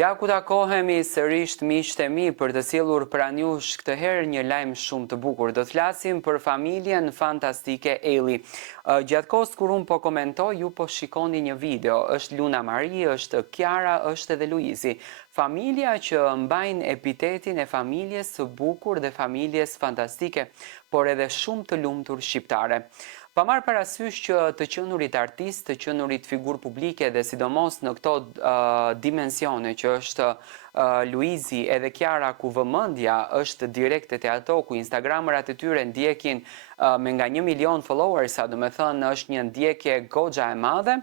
Ja ku takohemi sërish miqtë e mi për të sjellur pranë jush këtë herë një lajm shumë të bukur. Do të flasim për familjen fantastike Elli. Gjatë kohës kur unë po komentoj, ju po shikoni një video. Është Luna Mari, është Kiara, është edhe Luizi. Familja që mbajnë epitetin e familjes së bukur dhe familjes fantastike, por edhe shumë të lumtur shqiptare. Pa marrë parasysh që të qenurit artist, të qenurit figurë publike dhe sidomos në këto dimensione që është Luizi edhe Kiara, ku vëmendja është direkte te ato, ku Instagramërat e tyre ndjekin me nga 1 milion followers, do me thënë është një ndjekje goxha e madhe.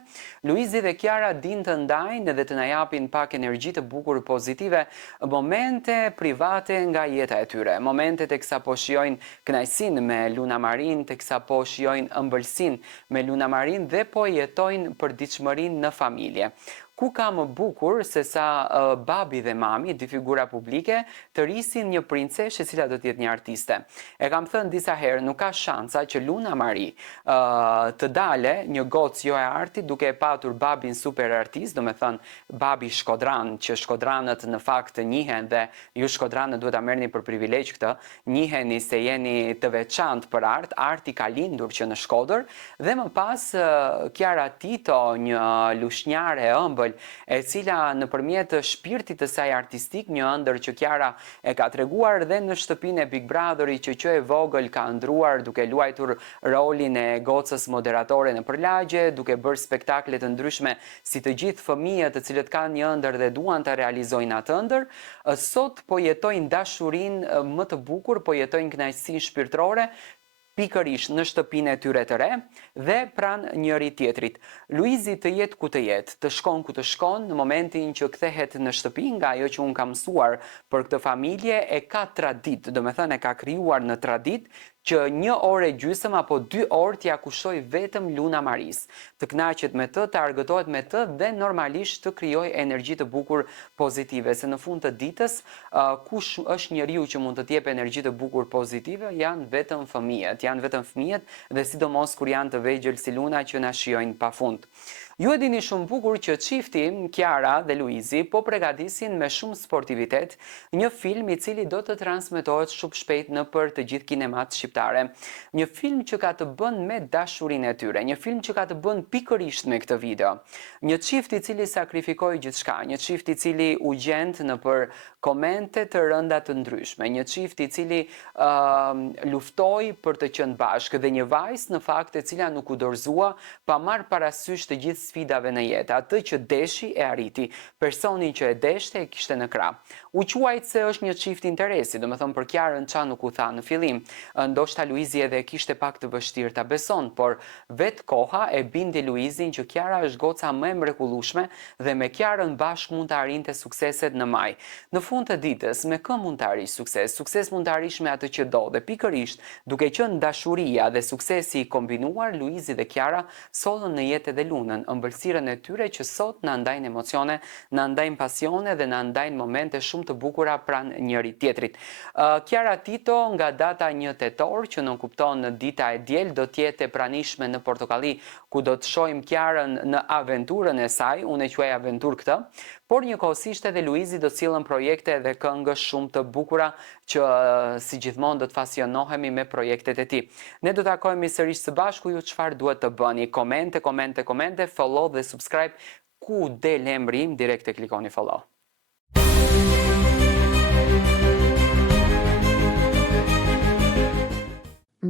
Luizi dhe Kiara din të ndajnë dhe të na japin pak energji të bukur pozitive, momente private nga jeta e tyre, momente teksa po shijojnë kënaqësinë me Luna Marin, teksa po shijojnë ëmbëlsinë me Luna Marin dhe po jetojnë përditshmërinë në familje. Ku ka më bukur se sa babi dhe mami, dy figura publike, të rrisin një princeshë e cila do të jetë një artiste. E kam thënë disa herë, nuk ka shansa që Luna Mari të dale një gocë jo e artit duke e patur babin super artist, do me thënë babi Shkodran, që Shkodranët në fakt njihen dhe ju Shkodranët duhet ta merrni për privilegj këtë, njiheni se jeni të veçantë për art, arti ka lindur që në Shkodër, dhe më pas Kiara Tito, një lushnjare e ëmbël, e cila nëpërmjet shpirtit të saj artistik, një ëndër që Kiara e ka treguar dhe në shtëpinë e Big Brotherit që e vogël ka ndruar duke luajtur rolin e gocës moderatore në përlagje, duke bërë spektakle të ndryshme si të gjithë fëmijët të cilët kanë një ëndër dhe duan të realizojnë atë ëndër, sot po jetojnë dashurinë më të bukur, po jetojnë kënaqësinë shpirtërore, pikërisht në shtëpinë e tyre të re dhe pranë njëri tjetrit. Luizi të jetë ku të jetë, të shkon ku të shkon, në momentin që kthehet në shtëpi, nga ajo që unë kam mësuar për këtë familje, e ka tradit, do me thënë e ka krijuar në tradit që 1 orë e gjysmë apo 2 orë t'ja kushoj vetëm Luna Maris, të kënaqet me të, të argëtohet me të dhe normalisht të krijoj energji të bukur pozitive, se në fund të ditës kush është njeriu që mund të t'jep energji të bukur pozitive, janë vetëm fëmijët dhe sidomos kur janë të vegjël si Luna që na shijojnë pafund. Ju e dini shumë bukur që çifti Kiara dhe Luizi po përgatisin me shumë sportivitet një film i cili do të transmetohet shumë shpejt nëpër të gjithë kinemat shqiptare. Një film që ka të bën me dashurinë e tyre, një film që ka të bën pikërisht me këtë video. Një çift i cili sakrifikoi gjithçka, një çift i cili u gjend nëpër komente të rënda të ndryshme, një çift i cili luftoi për të qenë bashkë dhe një vajzë në fakt e cila nuk u dorëzua pa marrë parasysh të gjithë sfidave në jetë. Atë që deshi e arriti, personin që e deshte e kishte në krah. U quajt se është një çift interesi, domethënë për Kiarën çan nuk u tha në fillim. Ndoshta Luizi edhe kishte pak të vështirë ta beson, por vet koha e bindi Luizin që Kiara është goca më e mrekullueshme dhe me Kiarën bashkë mund të arrinte sukseset në maj. Në fund të ditës, me kë mund të arrish sukses? Sukses mund të arrish me atë që do, dhe pikërisht duke qenë dashuria dhe suksesi i kombinuar, Luizi dhe Kiara sollën në jetë edhe Lunën, ëmbëlsirën e tyre që sot na ndajnë emocione, na ndajnë pasione dhe na ndajnë momente shumë të bukura pranë njëri tjetrit. Kiara Tito nga data 1 tetor, që nuk kupton dita e diel, do të jetë e pranishme në Portokalli, ku do të shohim Kiarën në aventurën e saj, unë e quaj aventurë këtë, por njëkohësisht edhe Luizi do të sjellën projekte dhe këngë shumë të bukura që si gjithmonë do të pasionohemi me projektet e tij. Ne do të takohemi sërish së bashku, ju çfarë duhet të bëni? Komente, follow dhe subscribe, ku del emri im direkt e klikoni follow.